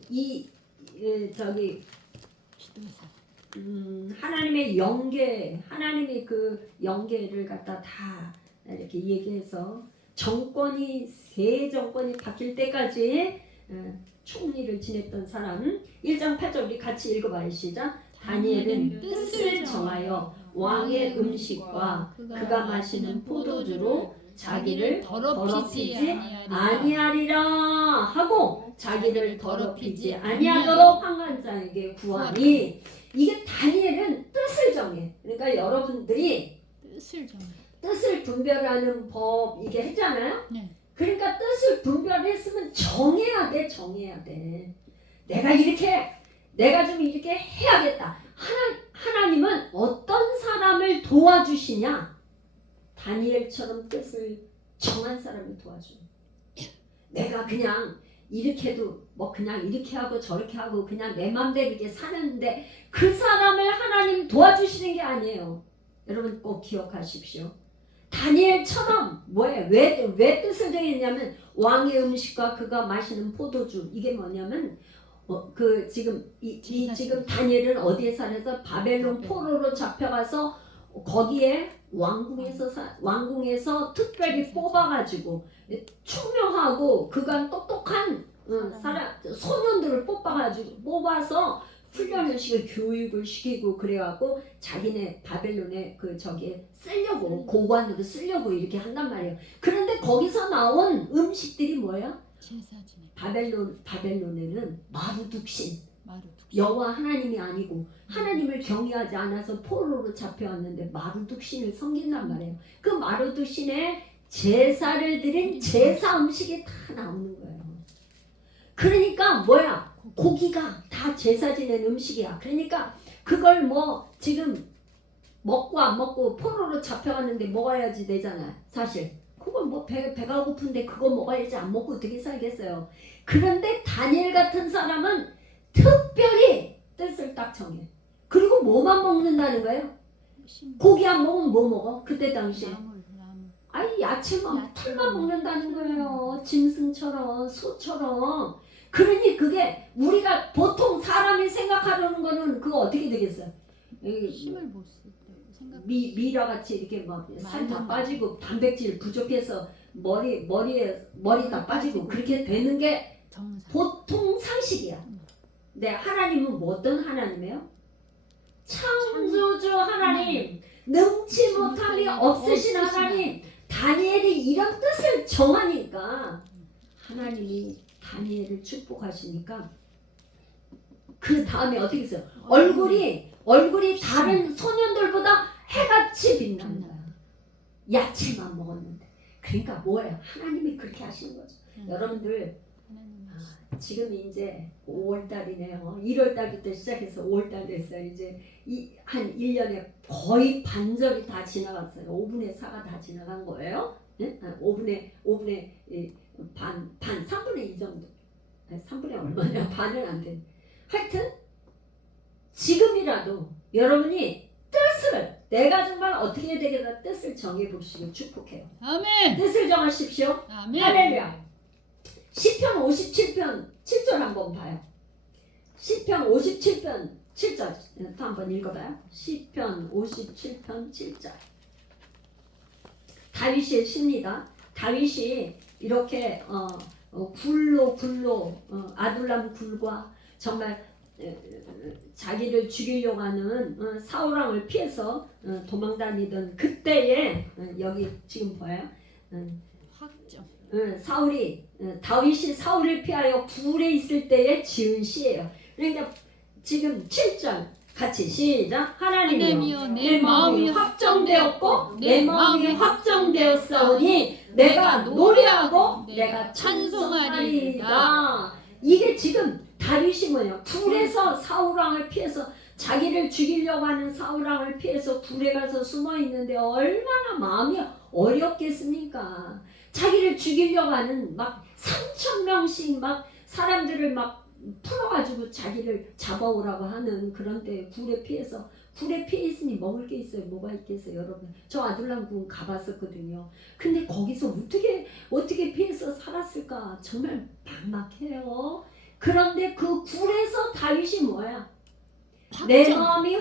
하나님의 하나님의 그 영계를 갖다 다 이렇게 얘기해서 새 정권이 바뀔 때까지 총리를 지냈던 사람. 1장 8절 우리 같이 읽어봐요. 시작. 다니엘은 뜻을 정하여 왕의 음식과 그가 마시는 포도주로 자기를 더럽히지 아니하리라 하고, 자기를 더럽히지 아니하도록 환관자에게 구하니. 이게 다니엘은 뜻을 정해. 그러니까 여러분들이 뜻을 분별하는 법 이게 했잖아요. 네. 그러니까 뜻을 분별했으면 정해야 돼. 내가 좀 이렇게 해야겠다. 하나님은 어떤 사람을 도와주시냐? 다니엘처럼 뜻을 정한 사람을 도와줘요. 내가 그냥 이렇게 해도 그냥 이렇게 하고 저렇게 하고 그냥 내 맘대로 이렇게 사는데 그 사람을 하나님 도와주시는 게 아니에요. 여러분 꼭 기억하십시오. 다니엘처럼 왜 뜻을 정했냐면, 왕의 음식과 그가 마시는 포도주, 이게 뭐냐면 지금 다니엘은 어디에 살아서 바벨론 포로로 잡혀가서 거기에 왕궁에서 특별히 뽑아가지고 총명하고 그간 똑똑한 소년들을 뽑아서 훈련을 교육을 시키고 그래갖고 자기네 바벨론에 쓰려고, 고관으로 쓰려고 이렇게 한단 말이에요. 그런데 거기서 나온 음식들이 뭐예요? 바벨론에는 마루둑신, 여호와 하나님이 아니고 하나님을 경외하지 않아서 포로로 잡혀왔는데 마루둑신을 섬긴단 말이에요. 그 마루둑신에 제사를 드린 제사 음식이 다 나오는 거예요. 그러니까 고기가 다 제사 지낸 음식이야. 그러니까 그걸 지금 먹고 안 먹고 포로로 잡혀갔는데 먹어야지 되잖아. 사실 그건 배가 고픈데 그거 먹어야지, 안 먹고 어떻게 살겠어요. 그런데 다니엘 같은 사람은 특별히 뜻을 딱 정해. 그리고 뭐만 먹는다는 거예요? 고기 안 먹으면 뭐 먹어? 그때 당시에 야채만, 풀만 먹는다는 거예요. 짐승처럼, 소처럼. 그러니 그게 우리가 보통 사람이 생각하려는 거는 그거 어떻게 되겠어요? 힘을 못 쓸 때 생각. 미라 같이 이렇게 살 다 빠지고 단백질 부족해서 머리 다 빠지고 그렇게 되는 게 보통 상식이야. 근데 하나님은 어떤 하나님이에요? 창조주 하나님, 능치 못함이 없으신 하나님. 다니엘이 이런 뜻을 정하니까 하나님이 다니엘을 축복하시니까 그 다음에 어떻게 했어요? 얼굴이 다른 소년들보다 해같이 빛난다. 야채만 먹었는데. 그러니까 뭐예요? 하나님이 그렇게 하시는 거죠. 여러분들 하나님 지금 이제 5월달이네요. 1월달부터 시작해서 5월달 됐어요. 이제 한 1년에 거의 반절이 다 지나갔어요. 5분의 4가 다 지나간 거예요. 네? 5분의 반, 3분의 2 정도. 3분의 얼마냐? 반은 안 돼. 하여튼 지금이라도 여러분이 뜻을 내가 정말 어떻게 해야 되겠다 뜻을 정해보시고 축복해요. 아멘. 뜻을 정하십시오. 아멘. 할렐루야. 시편 57편 7절 한번 봐요. 시편 57편 7절 또 한번 읽어봐요. 시편 57편 7절. 다윗의 시입니다. 다윗이 이렇게 굴로 아둘람 굴과 정말 자기를 죽이려고 하는 사울 왕을 피해서 도망다니던 그때에 여기 지금 보여요. 확정. 다윗이 사울을 피하여 굴에 있을 때에 지은 시예요. 그러니까 지금 7절 같이 시작. 하나님이여 내 마음이 확정되었고 내 마음이 확정되었사오니 내가 노래하고 내가 찬송하리이다. 이게 지금 다윗이 뭐냐? 굴에서 사울 왕을 피해서 자기를 죽이려고 하는 사울 왕을 피해서 굴에 가서 숨어 있는데 얼마나 마음이 어렵겠습니까? 자기를 죽이려고 하는 막 3,000명씩 막 사람들을 막 풀어가지고 자기를 잡아오라고 하는 그런데 굴에 피해 있으니 먹을 게 있어요. 뭐가 있겠어요, 여러분? 저 아둘람군 가봤었거든요. 근데 거기서 어떻게 피해서 살았을까? 정말 막막해요. 그런데 그 굴에서 다윗이 뭐야? 내 마음이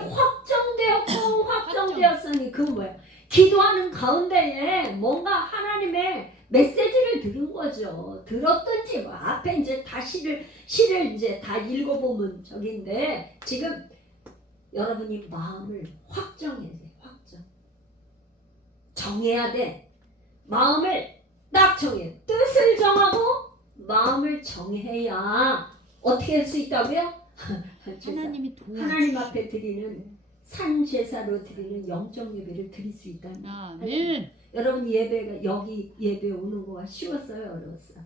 확정되었으니 그건 뭐야? 기도하는 가운데에 뭔가 하나님의 메시지를 들은 거죠. 들었든지 뭐 앞에 이제 다 시를 이제 다 읽어보면 저긴데 지금 여러분이 마음을 확정해야 돼. 정해야 돼. 마음을 딱 정해. 뜻을 정하고 마음을 정해야 어떻게 할 수 있다고요? 하나님이 도와. 하나님 앞에 드리는 산제사로 드리는 영적 예배를 드릴 수 있다. 아멘. 여러분 여기 예배 오는 거가 쉬웠어요, 어려웠어요?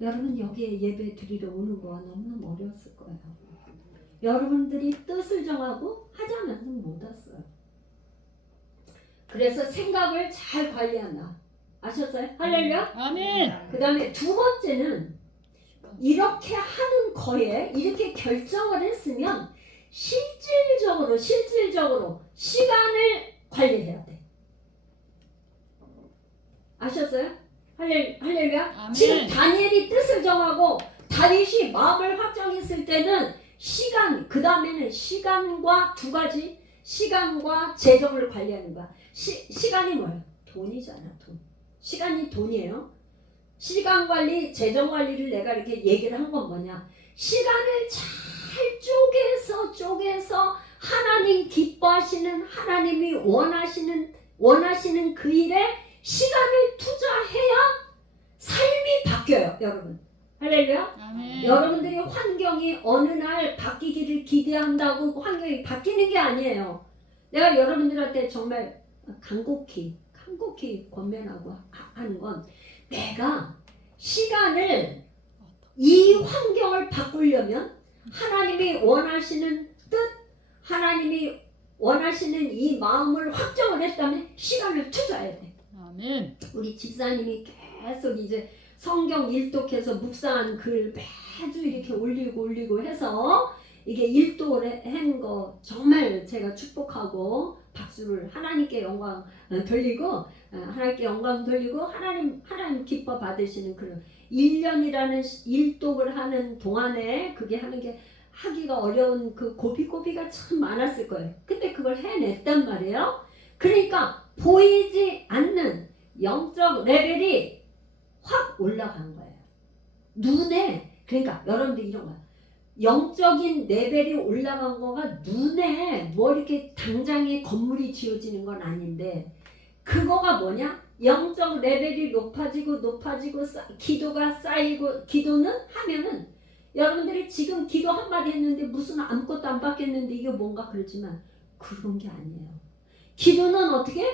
여러분 여기에 예배 드리러 오는 거가 너무너무 어려웠을 거예요. 여러분들이 뜻을 정하고 하지 않으면 못 왔어요. 그래서 생각을 잘 관리한다. 아셨어요? 할렐루야? 아멘. 그 다음에 두 번째는 이렇게 하는 거에 이렇게 결정을 했으면 실질적으로 시간을 관리해야 돼. 아셨어요? 할렐루야? 아멘. 지금 다니엘이 뜻을 정하고 다윗이 마음을 확정했을 때는 그 다음에는 시간과 두 가지 시간과 재정을 관리하는 거야. 시간이 뭐예요? 돈이잖아. 돈. 시간이 돈이에요. 시간 관리, 재정 관리를 내가 이렇게 얘기를 한 건 뭐냐? 시간을 잘 쪼개서 하나님 기뻐하시는 하나님이 원하시는 그 일에 시간을 투자해야 삶이 바뀌어요, 여러분. 할렐루야. 아멘. 여러분들이 환경이 어느 날 바뀌기를 기대한다고 환경이 바뀌는 게 아니에요. 내가 여러분들한테 정말 간곡히 권면하고 하는 건 내가 시간을 이 환경을 바꾸려면 하나님이 원하시는 뜻, 하나님이 원하시는 이 마음을 확정을 했다면 시간을 투자해야 돼. 아멘. 우리 집사님이 계속 이제 성경 일독해서 묵상한 글 매주 이렇게 올리고 해서 이게 일독을 한 거 정말 제가 축복하고 박수를 하나님께 영광 돌리고 하나님 기뻐 받으시는 그런 1년이라는 일독을 하는 동안에 그게 하는 게 하기가 어려운 그 고비가 참 많았을 거예요. 근데 그걸 해냈단 말이에요. 그러니까 보이지 않는 영적 레벨이 확 올라간 거예요. 눈에. 그러니까 여러분들 이런 거야. 영적인 레벨이 올라간 거가 눈에 뭐 이렇게 당장에 건물이 지어지는 건 아닌데 그거가 뭐냐? 영적 레벨이 높아지고 기도가 쌓이고 기도는 하면은 여러분들이 지금 기도 한마디 했는데 무슨 아무것도 안 받겠는데 이게 뭔가 그러지만 그런 게 아니에요. 기도는 어떻게?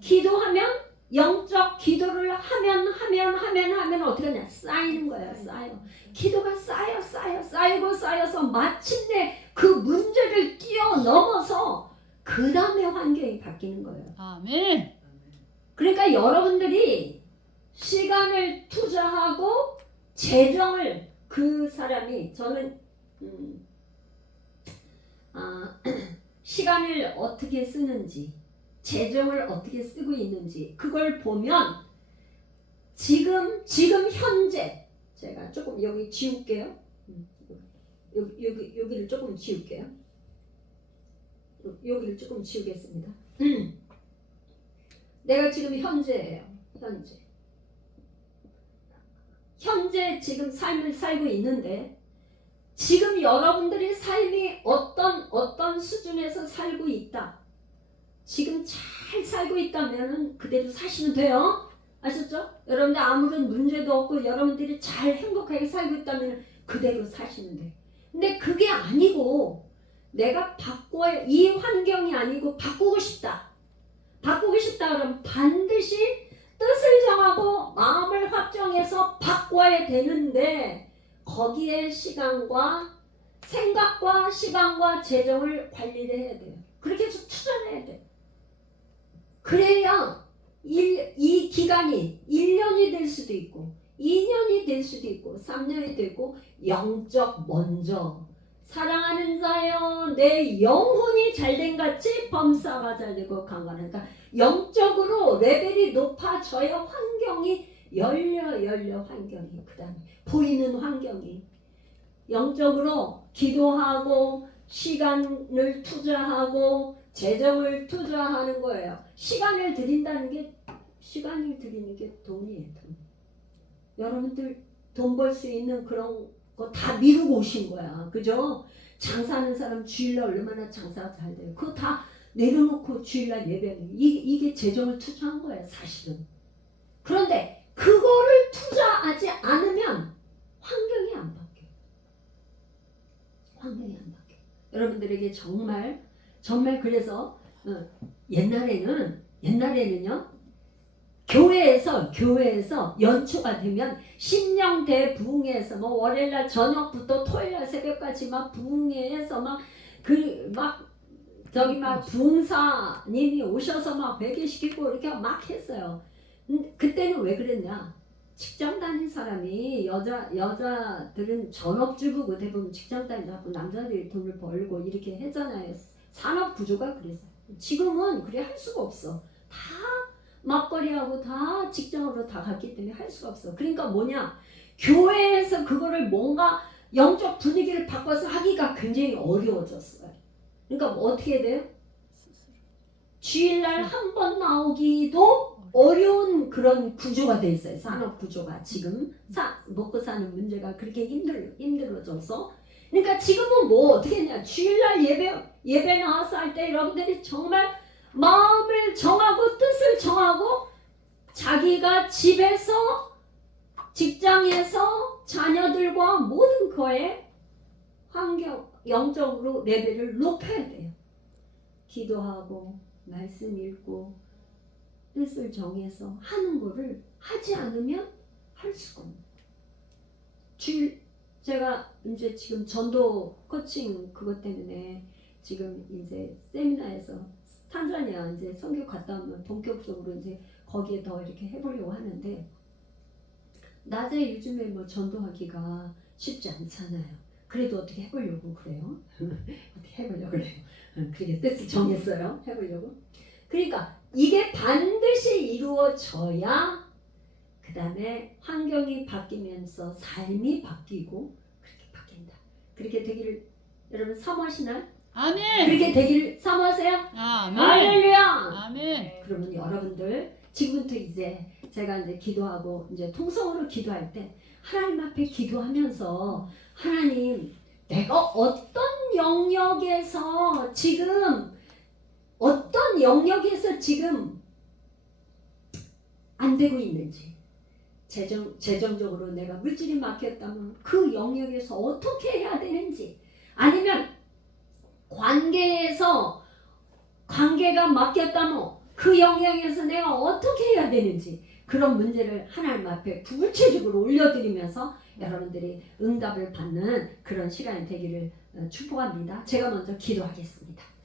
기도하면 영적 기도를 하면 어떻게 하냐? 쌓이는 거야. 쌓여. 기도가 쌓이고 쌓여서 마침내 그 문제를 뛰어넘어서 그 다음에 환경이 바뀌는 거예요. 아멘. 그러니까 여러분들이 시간을 투자하고 재정을 그 사람이 저는 시간을 어떻게 쓰는지 재정을 어떻게 쓰고 있는지 그걸 보면 지금 현재 제가 조금 여기 지울게요. 여기를 조금 지울게요. 여기를 조금 지우겠습니다. 내가 지금 현재예요. 현재 지금 삶을 살고 있는데 지금 여러분들의 삶이 어떤 수준에서 살고 있다. 지금 잘 살고 있다면 그대로 사시면 돼요. 아셨죠? 여러분들 아무런 문제도 없고 여러분들이 잘 행복하게 살고 있다면 그대로 사시면 돼. 근데 그게 아니고 내가 바꿔야 이 환경이 아니고 바꾸고 싶다 그러면 반드시 뜻을 정하고 마음을 확정해서 바꿔야 되는데 거기에 시간과 생각과 시간과 재정을 관리를 해야 돼요. 그렇게 해서 투자를 해야 돼요. 그래야 이 기간이 1년이 될 수도 있고 2년이 될 수도 있고 3년이 되고 영적 먼저 사랑하는 자여 내 영혼이 잘된 같이 범사가 잘되고 강건하니까 영적으로 레벨이 높아져야 환경이 열려 환경이 그 다음에 보이는 환경이 영적으로 기도하고 시간을 투자하고 재정을 투자하는 거예요. 시간을 드리는 게 돈이에요. 돈. 여러분들 돈 벌 수 있는 그런 거 다 미루고 오신 거야. 그죠? 장사하는 사람 주일날 얼마나 장사가 잘 돼요. 그거 다 내려놓고 주일날 예배하는 이게 재정을 투자한 거예요. 사실은. 그런데 그거를 투자하지 않으면 환경이 안 바뀌어요. 여러분들에게 정말 그래서 옛날에는요 교회에서 연초가 되면 심령대 부흥회에서 뭐 월요일날 저녁부터 토요일날 새벽까지 막 부흥회에서 막 부흥사님이 오셔서 막 회개시키고 이렇게 막 했어요. 그때는 왜 그랬냐? 직장 다닌 사람이 여자들은 전업주부고 대부분 직장 다니고 남자들이 돈을 벌고 이렇게 했잖아요. 산업 구조가 그랬어요. 지금은 그래 할 수가 없어. 다 맞벌이하고 다 직장으로 다 갔기 때문에 할 수가 없어. 그러니까 뭐냐? 교회에서 그거를 뭔가 영적 분위기를 바꿔서 하기가 굉장히 어려워졌어요. 그러니까 뭐 어떻게 해야 돼요? 주일날 한 번 나오기도 어려운 그런 구조가 돼 있어요. 산업 구조가 지금 먹고 사는 문제가 그렇게 힘들어져서 그러니까 지금은 뭐 어떻게 했냐? 주일날 예배 나와서 할 때 여러분들이 정말 마음을 정하고 뜻을 정하고 자기가 집에서 직장에서 자녀들과 모든 거에 환경 영적으로 레벨을 높여야 돼요. 기도하고 말씀 읽고 뜻을 정해서 하는 거를 하지 않으면 할 수가 없는 거예요. 제가 이제 지금 전도 코칭 그것 때문에 지금 이제 세미나에서 탄자니아 이제 선교 갔다 오면 본격적으로 이제 거기에 더 이렇게 해보려고 하는데 낮에 요즘에 뭐 전도하기가 쉽지 않잖아요. 그래도 어떻게 해보려고 그래요. 어떻게 해보려고 그래요. 그게 뜻을 정했어요. 해보려고. 그러니까 이게 반드시 이루어져야 그 다음에 환경이 바뀌면서 삶이 바뀌고 그렇게 바뀐다. 그렇게 되기를 여러분 사모하시나요? 아멘. 그렇게 되기를 사모하세요? 아멘. 할렐루야. 아멘. 그러면 여러분들 지금부터 이제 제가 이제 기도하고 이제 통성으로 기도할 때 하나님 앞에 기도하면서 하나님 내가 어떤 영역에서 지금 안 되고 있는지 재정적으로 내가 물질이 막혔다면 그 영역에서 어떻게 해야 되는지 아니면 관계가 막혔다면 그 영역에서 내가 어떻게 해야 되는지 그런 문제를 하나님 앞에 구체적으로 올려드리면서 여러분들이 응답을 받는 그런 시간이 되기를 축복합니다. 제가 먼저 기도하겠습니다.